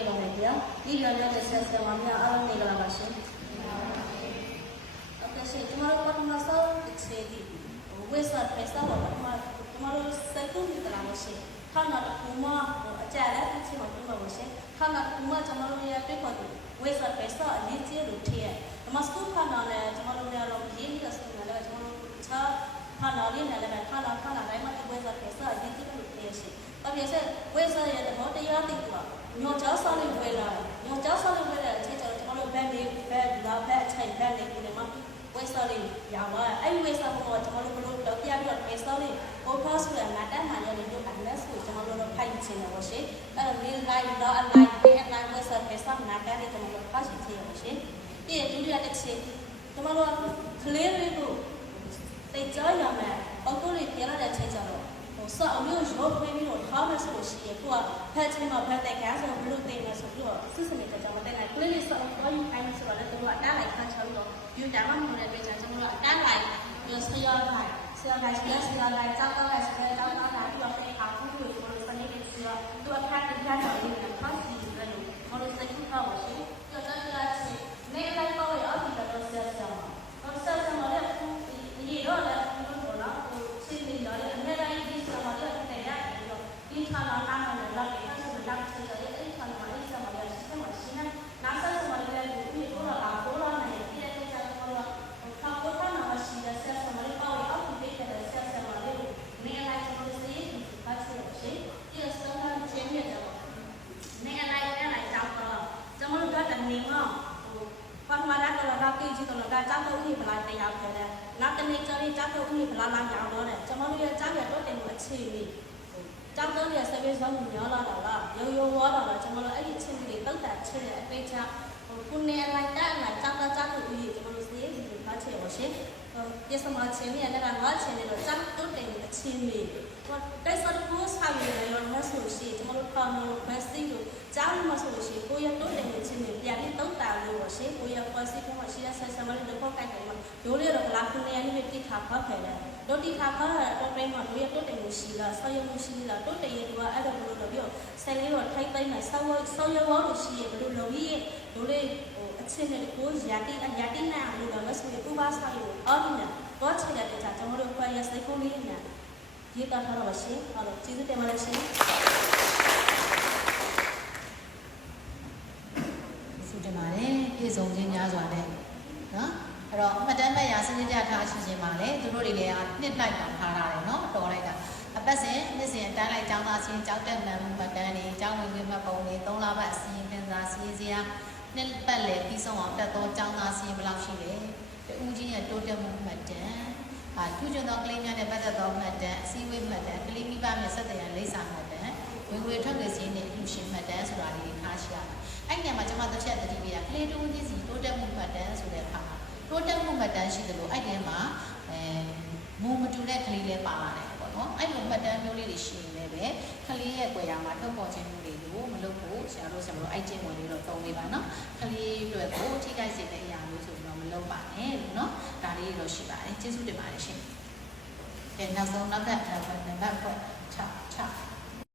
ပေးပါမယ်ဗျာဒီလိုမျိုးတဲ့ဆက်ဆက်မှာများအားလုံးနေကြပါရှင်โอเคရှင်ကျမတို့ပထမဆုံးတစ်ချက်ဒီဝိစာဖက်စာပါပထမကျမတို့စက်ကူမိတလာမရှိခါနာတကူမအကြလည်းတစ်ချက်မှပြပါမရှိခါနာတကူမကျမတို့ရဲ့ပြဖို့ဒီဝိစာဖက်စာအလေးကျလို့ထည့်ရဒီမှာစကူခါနာလည်းကျမတို့လည်းတော့ရေးပြီးတော့စကူနာလည်းကျမတို့ချာ ခါနာလေးနဲ့လည်းခါနာခါနာတိုင်းမှာဝိစာဖက်စာအလေးကျလို့ထည့်ရရှင်တပြည့်စက်ဝိစာရဲ့တော့တရားသိကွာညောကြောက်ဆောင်းလေးဝဲလာညောကြောက်ဆောင်းလေးဝဲလာအချက်ကျတော့ကျမတို့ဘက်လေးဘက်လာဘက်အချိန်ဘက်လေးကိုလည်းမဝိစာလေးရပါအဲ့ဝိစာကတော့ကျမတို့ဘလို့တော့ပြပြီးတော့ဝိစာလေးဟိုဖောက်ဆိုတဲ့ငါတက်မှလည်းတို့ unless ကိုကျမတို့တော့ဖိုက်ချင်တယ်ပေါ့ရှင်အဲ့တော့ real life တော့ online နဲ့ online ဝိစာပဲစငါတက်လေးကျမတို့ဖိုက်ချင်တယ်ပေါ့ရှင်ဒီဒုတိယတစ်ချက်ကျမတို့ကလေးလေးကိုတိတ်ကြောရမယ်အော်ကိုလေးပြရတဲ့ချက်ကြ တော့ဟိုစောအမျိုးရောခွေးပြီးတော့ထားမယ်ဆိုလို့ရှိရင်ကိုကဖက်ချင်းမှာဖက်တဲ့ကန်းဆိုဘလို့တင်နေဆိုပြီးတော့စစ်စနေကြကြောင်တဲ့နိုင်ကလေးလေးစောတော့ယူခိုင်းဆိုတော့လည်းတို့ကတားလိုက်ခန်းချလို့ယူတာမှမဟုတ်တဲ့အတွက်ကြောင့်ကျွန်တော်တို့တားလိုက်ပြီးဆရာလိုက်ဆရာလိုက်ဆရာဆရာလိုက်ကြောက်တော့လိုက်ဆရာကြောက်တော့လိုက်ပြီးတော့တဲ့အခါကိုကိုကိုစနေတဲ့ဆရာသူကဖတ်တဲ့ကြားတော်လေးကဖတ်စီတယ်လို့ဘာလို့စိတ်ကူးတော့ရှိတော့တော့လာချင်နေလိုက်ပေါ့ရောဒီတော့ဆရာဆရာတော့ဆရာဆရာလည်းဒီတော့လည်းဘုရားဟိုစိတ်နေရတယ်အများကြီးဒီဆရာမလည်းတဲ့ရတယ်တော့ဒီခါ လာတာလည်းလောက်တယ်ဆိုတော့လောက်ဆက်ရတယ်အဲ့ခါမှာအဲ့ဆရာမလည်းစိတ်မှာရှင်းနေနားဆက်ဆရာမလည်းဒီကိုလာကိုလာနေပြည့်တဲ့ကြောင့်တော့ခါကိုထားမှာရှိတဲ့ဆရာဆရာမလည်းပေါ့ရောဒီပေးတဲ့ဆရာဆရာမလည်းနေလိုက်ဆိုလို့စိတ်ပတ်ဆက်ရှိဒီစတော့ချင်းရတော့နေလိုက်နေလိုက်ကြောက်တော့ကျွန်တော်တို့ကနေမှာဟိုပထမတော့တော့ကိကြီးတော့ဒါကြောက်တော့ဦးဘလာတရားခဲ့တယ်နော က်တနေ့ကျရင်ကြောက်တော့ဦးဘလာလာကြောက်တော့တယ်ကျွန်တော်တို့ရဲ့ကြောက်ရတော့တင်မှုအခြေအနေကြောက်တော့ရဲ့ service ဆောင်ညောလာတာလားရိုးရိုးဝါတာလားကျွန်တော်တို့အဲ့ဒီချင်းတွေတောက်တာချင်းတဲ့အပိတ်ချဟိုခုနေလိုက်တဲ့အလိုက်ကြောက်တော့ကြောက်တော့ဦးကျွန်တော်တို့စီးစီးပါချေပါရှင်ဟိုပြစမချင်းနဲ့လည်းငါချင်းတွေတော့ကြောက်တော့တင်မှုအခြေအနေဟိုတိုက်စတော့ကိုစားရရရောလက်ဆိုရှိကျွန်တော်တို့ကောင်းလို့ best thing ကိုကြောက်မှဆိုလို့ရှိကိုရတော့တင်မှုချင်းတွေပြန်ပြီးတောက်တာလို့ပါရှင်ကိုရ policy ကိုရှိရဆက်ဆံမလို့တော့ကိုက်တယ်မှာဒိုးလေးတော့ကလာခုနေရနေတိခါဖတ်ခဲ့တယ်တို့တိခါဖတ်တော့တိုင်းမှာ တို့ရတော့တင်မှုရှိလားဆောက်ရမှုရှိလားတို့တရေတို့ကအဲ့လိုလို့တော့ပြောဆယ်လေးတော့ထိုက်တိုင်းမှာဆောက်ရဆောက်ရဝလို့ရှိရဘလို့လုံးကြီးဒိုးလေးဟိုအချင်းနဲ့ကိုရာတိအရာတိနာလို့တော့မဆိုရပူပါဆောက်ရအော်ဒီနာတော့ချက်တဲ့ကြကျွန်တော်တို့ခွဲရစိတ်ကုန်းလေးနဲ့ရေးတာထားတော့ပါရှင်ဟုတ်လို့ကျေးဇူးတင်ပါတယ်ရှင်ဆုတင်ပါတယ်ပြည့်စုံခြင်းများစွာနဲ့နော်အဲ့တော့အမတမ်းမဲ့ရာစနစ်ပြထားရှိခြင်းပါလေသူတို့တွေလည်းနှစ်လိုက်ပါထားရတယ်နော်တော်လိုက်တာ အပတ်စဉ်နှစ်စဉ်တန်းလိုက်ကျောင်းသားချင်းကျောင်းတက်မှန်မှုမှတ်တမ်းတွေကျောင်းဝင်ခွင့်မှတ်ပုံတွေ၃လပတ်အစီရင်ခံစာစီးစရာနှစ်ပတ်လည်ပြီးဆုံးအောင်တက်သောကျောင်းသားချင်းဘယ်လောက်ရှိလဲတူးချင်းရဲ့တိုးတက်မှုမှတ်တမ်းအာထူးချွန်သောကလေးများနဲ့ပတ်သက်သောမှတ်တမ်းအစည်းအဝေးမှတ်တမ်းကလေးမိဘများဆက်သွယ်ရန်လိပ်စာမှတ်တမ်းဝင်ဝင်ထွက်ခဲ့ခြင်းနဲ့အထူးရှင်မှတ်တမ်းဆိုတာလေးထားရှိရမယ်အဲ့ဒီနေရာမှာကျွန်မတစ်ချက်သတိပေးတာကလေးတူးချင်းစီတိုးတက်မှုမှတ်တမ်းဆိုတဲ့အခါမှာတိုးတက်မှုမှတ်တမ်းရှိတယ်လို့အဲ့ဒီမှာအဲမူမတူတဲ့ကလေးလည်းပါလာတယ် နော်အဲ့လိုမှတ်တမ်းမျိုးလေးတွေရှိရင်လည်းပဲကလေးရဲ့ကြွယ်ရမှာထုတ်ပေါ်ခြင်းမျိုးတွေကိုမလုပ်ဖို့ဆရာတို့ဆရာတို့အဲ့ကျင့်ဝင်လေးတော့သုံးလေးပါနော်ကလေးတွေကိုထိခိုက်စေတဲ့အရာမျိုးဆိုပြီးတော့မလုပ်ပါနဲ့လို့နော်ဒါလေးတော့ရှိပါတယ်ကျေးဇူးတင်ပါတယ်ရှင်ကဲနောက်ဆုံးနောက်ကနံပါတ်နံပါတ်6 6